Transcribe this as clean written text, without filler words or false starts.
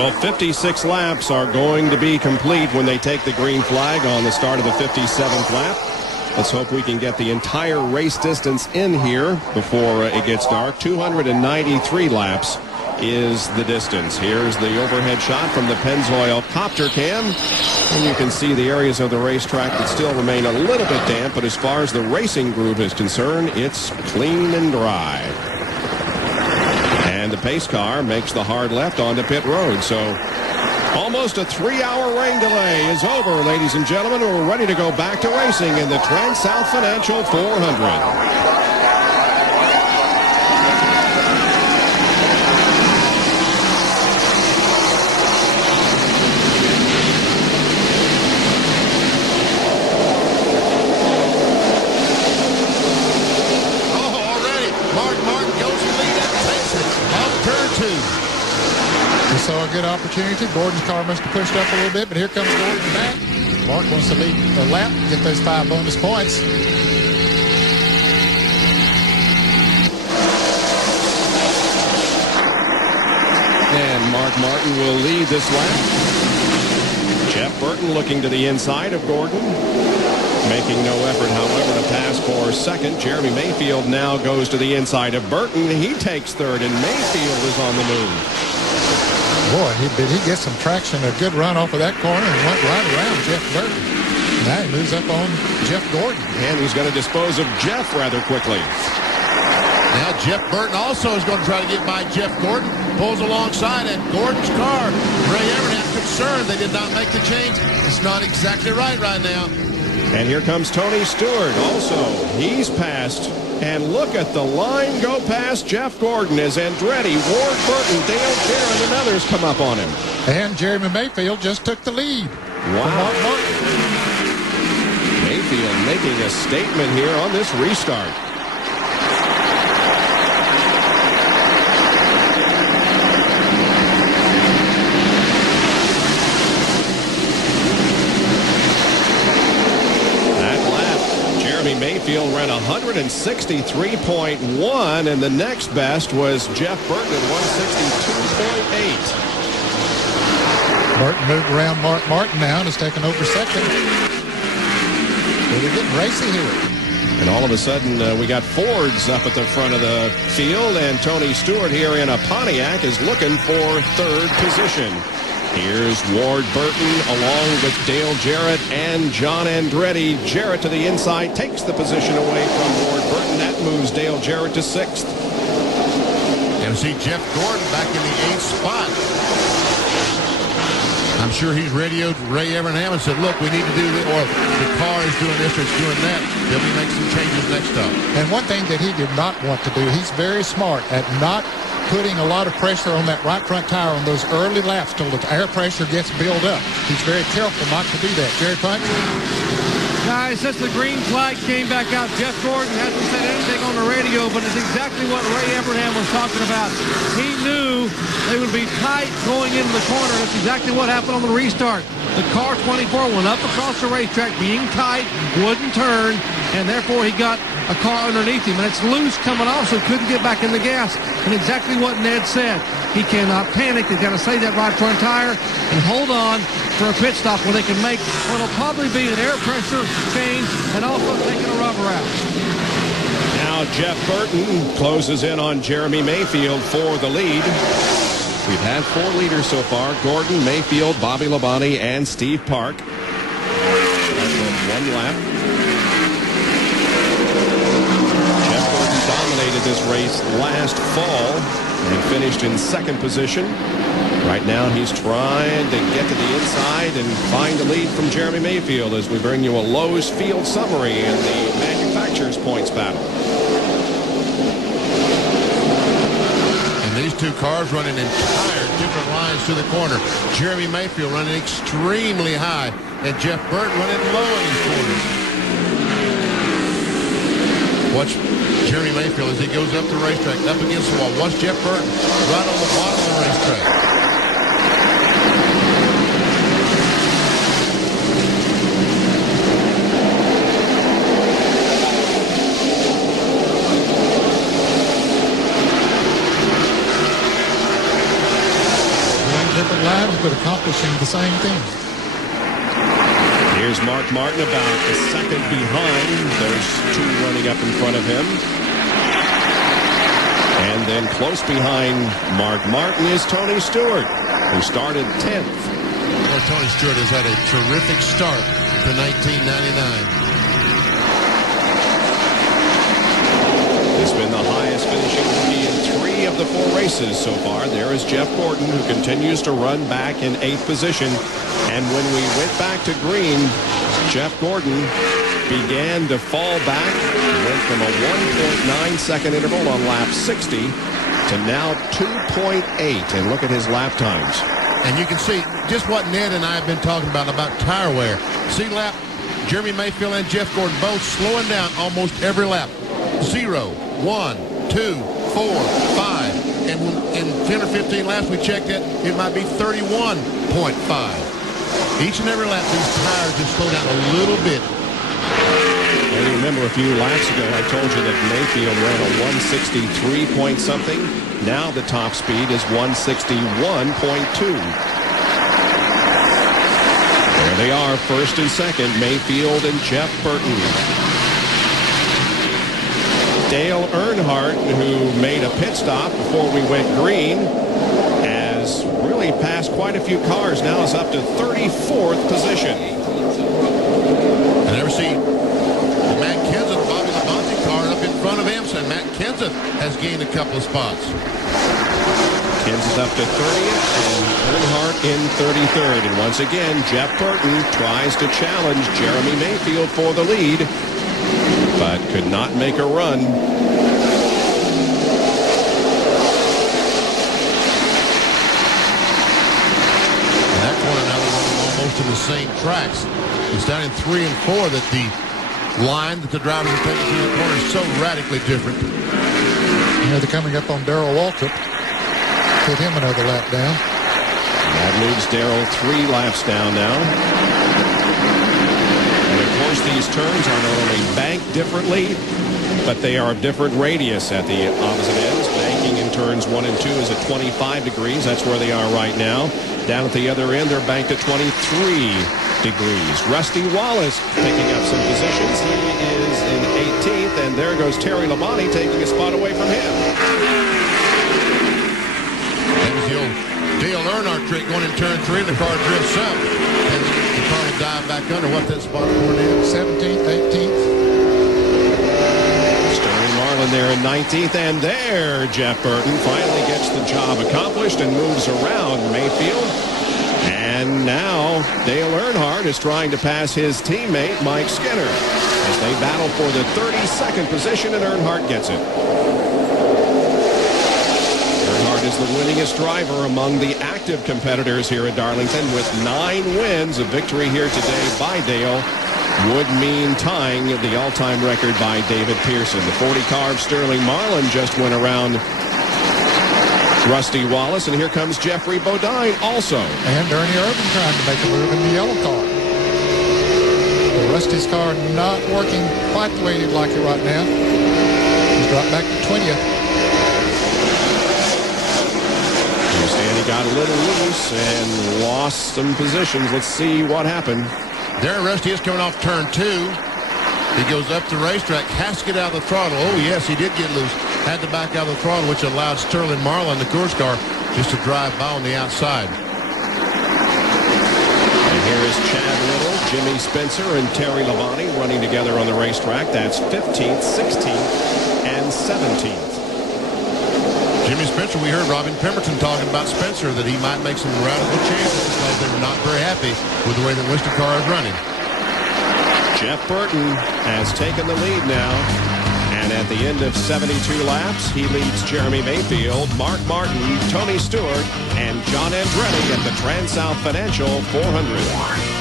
Well, 56 laps are going to be complete when they take the green flag on the start of the 57th lap. Let's hope we can get the entire race distance in here before it gets dark. 293 laps is the distance. Here's the overhead shot from the Pennzoil copter cam. And you can see the areas of the racetrack that still remain a little bit damp, but as far as the racing group is concerned, it's clean and dry. And the pace car makes the hard left onto pit road. So almost a 3-hour rain delay is over, ladies and gentlemen. We're ready to go back to racing in the TranSouth Financial 400. So a good opportunity. Gordon's car must have pushed up a little bit, but here comes Gordon back. Mark wants to lead the lap, get those 5 bonus points. And Mark Martin will lead this lap. Jeff Burton looking to the inside of Gordon. Making no effort, however, to pass for second. Jeremy Mayfield now goes to the inside of Burton. He takes third, and Mayfield is on the move. Boy, did he get some traction, a good run off of that corner and went right around Jeff Burton. Now he moves up on Jeff Gordon. And he's going to dispose of Jeff rather quickly. Now Jeff Burton also is going to try to get by Jeff Gordon. Pulls alongside, and Gordon's car. Ray Evernham concerned they did not make the change. It's not exactly right now. And here comes Tony Stewart also. He's passed. And look at the line go past Jeff Gordon as Andretti, Ward Burton, Dale Jarrett, and others come up on him. And Jeremy Mayfield just took the lead. Wow. Mayfield making a statement here on this restart. Mayfield ran 163.1, and the next best was Jeff Burton at 162.8. Burton moved around Mark Martin now and has taken over second. They're getting racy here. And all of a sudden, we got Fords up at the front of the field, and Tony Stewart here in a Pontiac is looking for third position. Here's Ward Burton along with Dale Jarrett and John Andretti. Jarrett to the inside takes the position away from Ward Burton. That moves Dale Jarrett to 6th. And see Jeff Gordon back in the 8th spot. I'm sure he's radioed Ray Evernham and said, look, we need to do this, or the car is doing this or it's doing that. Then we make some changes next up. And one thing that he did not want to do, he's very smart at not putting a lot of pressure on that right front tire on those early laps till the air pressure gets built up. He's very careful not to do that. Jerry Punch? Guys, since the green flag came back out, Jeff Gordon hasn't said anything on the radio, but it's exactly what Ray Evernham was talking about. He knew they would be tight going into the corner. That's exactly what happened on the restart. The car 24 went up across the racetrack being tight, wouldn't turn, and therefore he got a car underneath him. And it's loose coming off, so he couldn't get back in the gas. And exactly what Ned said. He cannot panic. They've got to save that right front tire and hold on for a pit stop where they can make what will probably be an air pressure change and also taking a rubber out. Now Jeff Burton closes in on Jeremy Mayfield for the lead. We've had 4 leaders so far: Gordon, Mayfield, Bobby Labonte, and Steve Park. One lap. Jeff Gordon dominated this race last fall and finished in 2nd position. Right now he's trying to get to the inside and find the lead from Jeremy Mayfield as we bring you a Lowe's field summary in the manufacturer's points battle. And these two cars running entire different lines to the corner. Jeremy Mayfield running extremely high, and Jeff Burton running low in these corners. Watch Jeremy Mayfield as he goes up the racetrack, up against the wall. Watch Jeff Burton right on the bottom of the racetrack. times, but accomplishing the same thing. Here's Mark Martin about a second behind. There's two running up in front of him. And then close behind Mark Martin is Tony Stewart, who started 10th. Well, Tony Stewart has had a terrific start to 1999. It's been the highest finishing rookie in 3 of the 4 races so far. There is Jeff Gordon, who continues to run back in 8th position. And when we went back to green, Jeff Gordon began to fall back. Went from a 1.9-second interval on lap 60 to now 2.8. And look at his lap times. And you can see just what Ned and I have been talking about tire wear. See lap, Jeremy Mayfield and Jeff Gordon both slowing down almost every lap. 0, 1, 2, 4, 5. And in 10 or 15 laps we checked it, it might be 31.5. Each and every lap, these tires just slow down a little bit. And you remember a few laps ago, I told you that Mayfield ran a 163 point something. Now the top speed is 161.2. There they are, first and second, Mayfield and Jeff Burton. Dale Earnhardt, who made a pit stop before we went green, has really passed quite a few cars. Now is up to 34th position. And ever see Matt Kenseth, Bobby Labonte car up in front of him, and Matt Kenseth has gained a couple of spots. Kenseth up to 30th and Earnhardt in 33rd. And once again, Jeff Burton tries to challenge Jeremy Mayfield for the lead, but could not make a run. And that corner now they're running almost in the same tracks. It's down in 3 and 4 that the line that the drivers are taking through the corner is so radically different. You know, they're coming up on Darrell Waltrip. Put him another lap down. And that moves Darrell 3 laps down now. And of course, these turns are not only banked differently, but they are of different radius at the opposite ends. Banking in turns 1 and 2 is at 25 degrees. That's where they are right now. Down at the other end, they're banked at 23 degrees. Rusty Wallace picking up some positions. He is in 18th, and there goes Terry Labonte taking a spot away from him. That was the old Dale Earnhardt trick going in turn 3, and the car drifts up. And the car will dive back under. What that spot for now? 17th, 18th. Sterling Marlin there in 19th, and there Jeff Burton finally gets the job accomplished and moves around Mayfield. And now Dale Earnhardt is trying to pass his teammate Mike Skinner as they battle for the 32nd position, and Earnhardt gets it. Earnhardt is the winningest driver among the active competitors here at Darlington with 9 wins. A victory here today by Dale would mean tying the all-time record by David Pearson. The 40 car of Sterling Marlin just went around Rusty Wallace, and here comes Jeffrey Bodine also. And Ernie Irvin trying to make a move in the yellow car. Well, Rusty's car not working quite the way he'd like it right now. He's dropped back to 20th. He got a little loose and lost some positions. Let's see what happened. There Rusty is coming off turn 2. He goes up the racetrack, has to get out of the throttle. Oh, yes, he did get loose. Had to back out of the throttle, which allowed Sterling Marlin, the Coors car, just to drive by on the outside. And here is Chad Little, Jimmy Spencer, and Terry Labonte running together on the racetrack. That's 15th, 16th, and 17th. Jimmy Spencer, we heard Robin Pemberton talking about Spencer, that he might make some radical changes because they were not very happy with the way the Winston car is running. Jeff Burton has taken the lead now. And at the end of 72 laps, he leads Jeremy Mayfield, Mark Martin, Tony Stewart, and John Andretti at the TranSouth Financial 400.